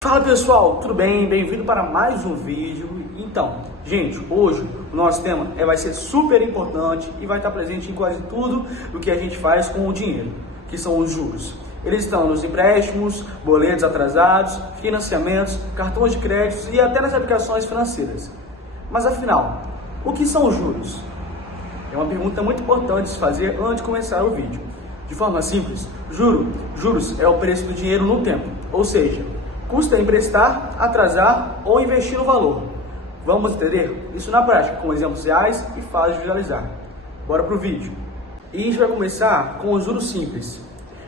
Fala pessoal, tudo bem? Bem-vindo para mais um vídeo. Então, gente, hoje o nosso tema vai ser super importante e vai estar presente em quase tudo do que a gente faz com o dinheiro, que são os juros. Eles estão nos empréstimos, boletos atrasados, financiamentos, cartões de crédito e até nas aplicações financeiras. Mas afinal, o que são os juros? É uma pergunta muito importante de se fazer antes de começar o vídeo. De forma simples, juros é o preço do dinheiro no tempo, ou seja, custa emprestar, atrasar ou investir no valor. Vamos entender isso na prática, com exemplos reais e fáceis de visualizar. Bora pro vídeo. E a gente vai começar com o juros simples,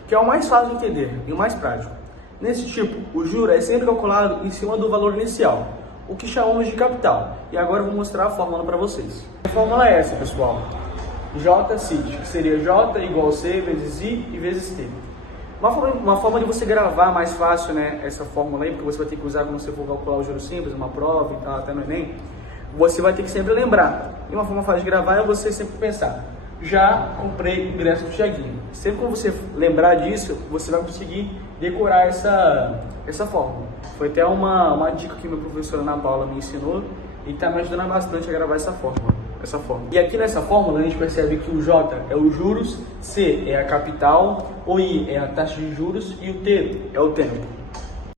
que é o mais fácil de entender e o mais prático. Nesse tipo, o juro é sempre calculado em cima do valor inicial, o que chamamos de capital. E agora eu vou mostrar a fórmula para vocês. A fórmula é essa, pessoal. JCIT, que seria J igual C vezes I e vezes T. Uma forma de você gravar mais fácil, né, essa fórmula aí, porque você vai ter que usar quando você for calcular o juros simples, uma prova e tal, até no Enem, você vai ter que sempre lembrar. E uma forma fácil de gravar é você sempre pensar: já comprei o ingresso do Thiaguinho. Sempre que você lembrar disso, você vai conseguir decorar essa fórmula. Foi até uma dica que meu professor Ana Paula me ensinou e está me ajudando bastante a gravar essa fórmula. E aqui nessa fórmula a gente percebe que o J é os juros, C é a capital, o I é a taxa de juros e o T é o tempo.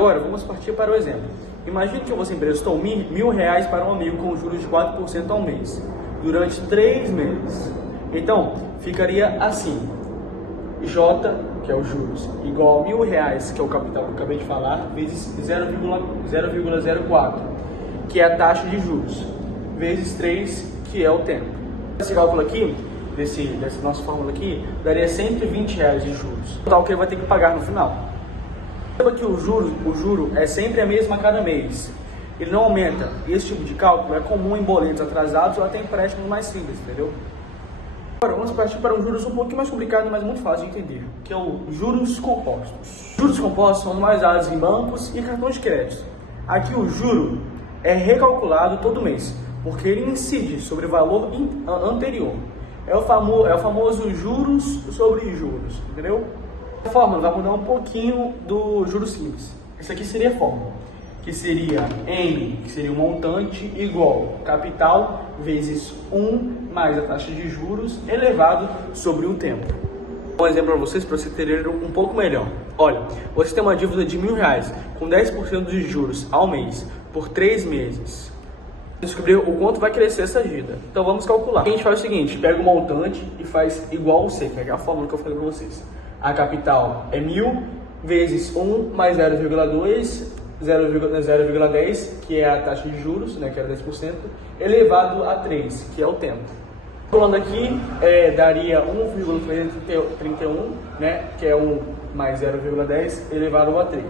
Agora vamos partir para o exemplo. Imagine que você emprestou R$1.000 para um amigo com juros de 4% ao mês, durante 3 meses. Então ficaria assim: J, que é os juros, igual a R$1.000, que é o capital que eu acabei de falar, vezes 0,04, que é a taxa de juros, vezes 3, que é o tempo. Esse cálculo aqui, dessa nossa fórmula aqui, daria R$120 de juros, total que ele vai ter que pagar no final. Perceba que o juro é sempre a mesma a cada mês. Ele não aumenta. Esse tipo de cálculo é comum em boletos atrasados ou até empréstimos mais simples, entendeu? Agora vamos partir para um juros um pouquinho mais complicado, mas muito fácil de entender, que é o juros compostos. Juros compostos são mais dados em bancos e cartões de crédito. Aqui o juro é recalculado todo mês, porque ele incide sobre o valor anterior. É o famoso juros sobre juros, entendeu? A fórmula vai mudar um pouquinho do juros simples. Essa aqui seria a fórmula, que seria N, que seria o montante, igual capital vezes 1 mais a taxa de juros elevado sobre o tempo. Um exemplo para vocês entenderem um pouco melhor. Olha, você tem uma dívida de R$1.000 com 10% de juros ao mês por 3 meses. Descobrir o quanto vai crescer essa dívida. Então vamos calcular. A gente faz o seguinte: pega o montante e faz igual ao C, que é a fórmula que eu falei para vocês. A capital é 1.000 vezes 1 mais 0,2, 0,10, que é a taxa de juros, né, que era 10%, elevado a 3, que é o tempo. Calculando aqui, daria 1,31, né, que é 1 mais 0,10 elevado a 3.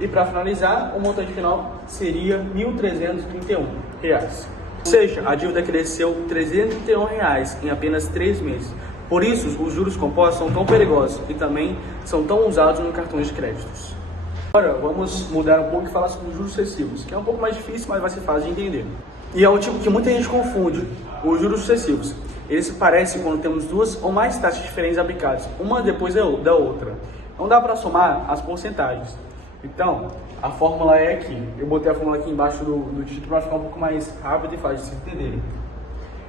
E para finalizar, o montante final seria R$1.331. Ou seja, a dívida cresceu R$331 em apenas 3 meses. Por isso, os juros compostos são tão perigosos e também são tão usados no cartões de créditos. Agora, vamos mudar um pouco e falar sobre os juros sucessivos, que é um pouco mais difícil, mas vai ser fácil de entender. E é um tipo que muita gente confunde, os juros sucessivos. Eles se parecem quando temos duas ou mais taxas diferentes aplicadas, uma depois da outra. Não dá para somar as porcentagens. Então, a fórmula é aqui. Eu botei a fórmula aqui embaixo do título para ficar um pouco mais rápido e fácil de se entender.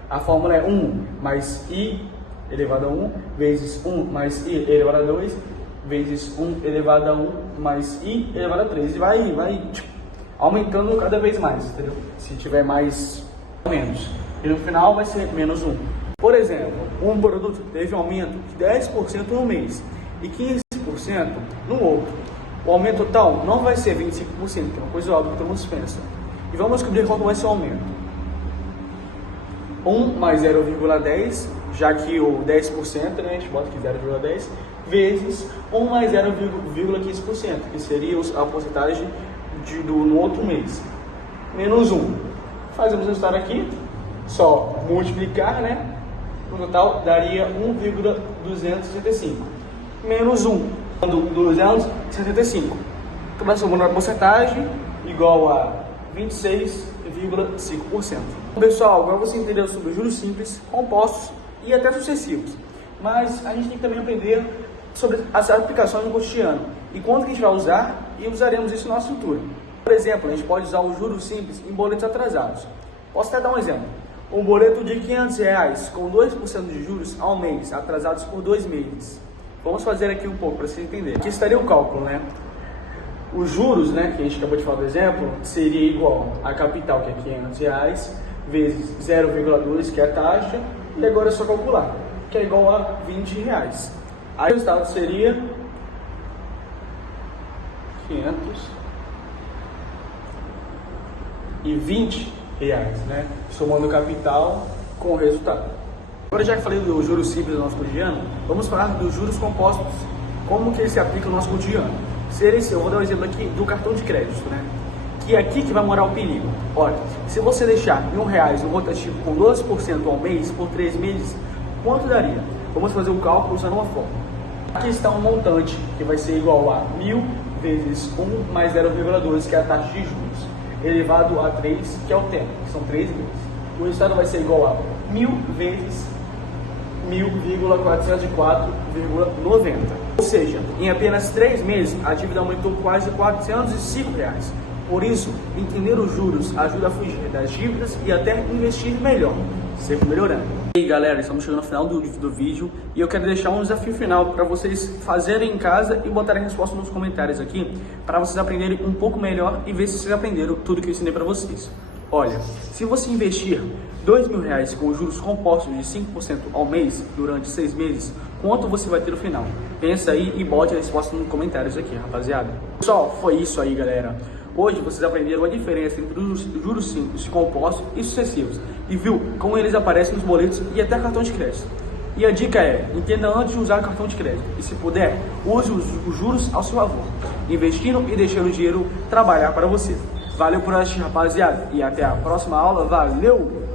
A fórmula é 1 mais I elevado a 1 vezes 1 mais I elevado a 2 vezes 1 elevado a 1 mais I elevado a 3. E vai aumentando cada vez mais, entendeu? Se tiver mais ou menos. E no final vai ser menos 1. Por exemplo, um produto teve um aumento de 10% no mês e 15% no outro. O aumento total não vai ser 25%, que é uma coisa óbvia que todo mundo pensa. E vamos descobrir qual vai ser o aumento. 1 mais 0,10, já que o 10%, né, a gente bota aqui 0,10, vezes 1 mais 0,15%, que seria a porcentagem no outro mês. Menos 1. Fazemos o resultado aqui, só multiplicar, né? No total daria 1,265. Menos 1. 265. Então vai somando a porcentagem igual a 26,5%. Pessoal, agora você entendeu sobre juros simples, compostos e até sucessivos. Mas a gente tem que também aprender sobre as aplicações no cotidiano e quando que a gente vai usar e usaremos isso na nossa estrutura. Por exemplo, a gente pode usar o juros simples em boletos atrasados. Posso até dar um exemplo. Um boleto de R$500 com 2% de juros ao mês, atrasados por 2 meses. Vamos fazer aqui um pouco para você entender. Aqui estaria o cálculo, né? Os juros, né, que a gente acabou de falar do exemplo, seria igual a capital, que é R$500, vezes 0,2, que é a taxa, e agora é só calcular, que é igual a R$20. Aí o resultado seria 520 reais, né? Somando o capital com o resultado. Agora, já que falei do juros simples do nosso cotidiano, vamos falar dos juros compostos, como que ele se aplica no nosso cotidiano. Eu vou dar um exemplo aqui do cartão de crédito, né? Que é aqui que vai morar o perigo. Olha, se você deixar R$1 no rotativo com 12% ao mês por 3 meses, quanto daria? Vamos fazer um cálculo usando uma fórmula. Aqui está um montante que vai ser igual a 1.000 vezes 1 mais 0,2, que é a taxa de juros, elevado a 3, que é o tempo, que são 3 meses. O resultado vai ser igual a 1.000 vezes 1.404,90. Ou seja, em apenas 3 meses, a dívida aumentou quase R$405. Por isso, entender os juros ajuda a fugir das dívidas e até investir melhor, sempre melhorando. E aí, galera, estamos chegando no final do vídeo e eu quero deixar um desafio final para vocês fazerem em casa e botarem resposta nos comentários aqui, para vocês aprenderem um pouco melhor e ver se vocês aprenderam tudo que eu ensinei para vocês. Olha, se você investir R$2.000 com juros compostos de 5% ao mês durante 6 meses, quanto você vai ter no final? Pensa aí e bote a resposta nos comentários aqui, rapaziada. Pessoal, foi isso aí, galera. Hoje vocês aprenderam a diferença entre os juros simples, compostos e sucessivos e viu como eles aparecem nos boletos e até cartão de crédito. E a dica é, entenda antes de usar cartão de crédito e, se puder, use os juros ao seu favor, investindo e deixando o dinheiro trabalhar para você. Valeu por assistir, rapaziada, e até a próxima aula. Valeu!